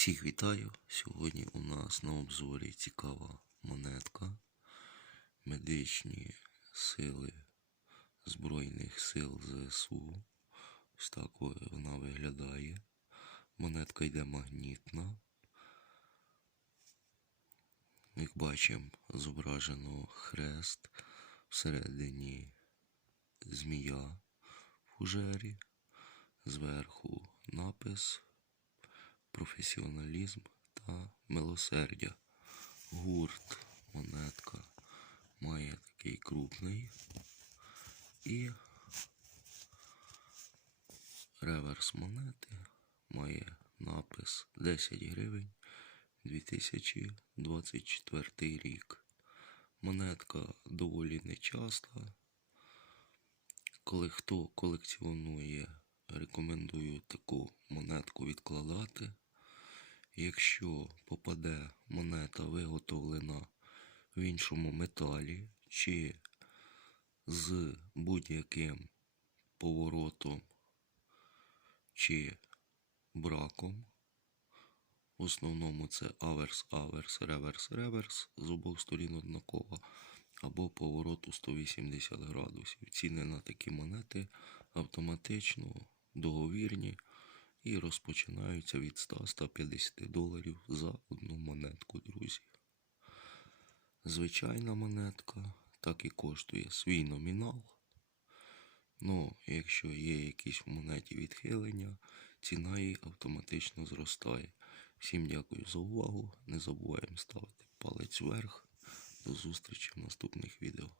Всіх вітаю! Сьогодні у нас на обзорі цікава монетка. Медичні сили Збройних сил ЗСУ. Ось так вона виглядає. Монетка йде магнітна. Як бачимо, зображено хрест всередині змія в фужері. Зверху напис професіоналізм та милосердя. Гурт, монетка має такий крупний і реверс монети має напис 10 гривень 2024 рік. Монетка доволі нечаста. Коли хто колекціонує, рекомендую таку монетку відкладати. Якщо попаде монета виготовлена в іншому металі чи з будь-яким поворотом чи браком, в основному це аверс, аверс, реверс, реверс з обох сторін однаково, або поворот у 180 градусів. Ціни на такі монети автоматично договірні і розпочинаються від 100-150 доларів за одну монетку, друзі. Звичайна монетка так і коштує свій номінал. Ну, якщо є якісь в монеті відхилення, ціна її автоматично зростає. Всім дякую за увагу. Не забуваємо ставити палець вверх. До зустрічі в наступних відео.